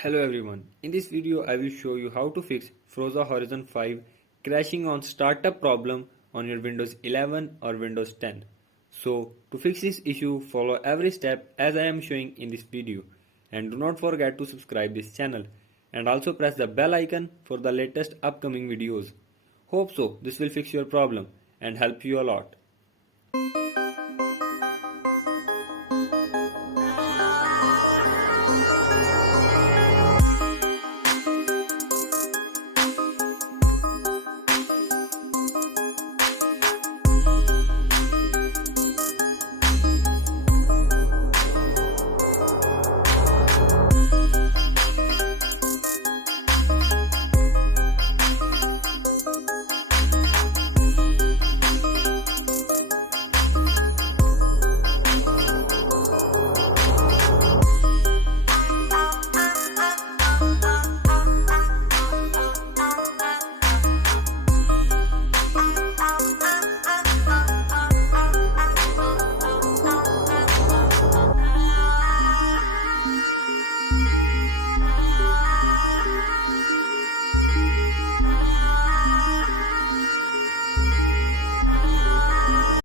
Hello everyone, in this video I will show you how to fix Forza Horizon 5 crashing on startup problem on your Windows 11 or Windows 10. So to fix this issue, follow every step as I am showing in this video, and do not forget to subscribe this channel and also press the bell icon for the latest upcoming videos. Hope so this will fix your problem and help you a lot.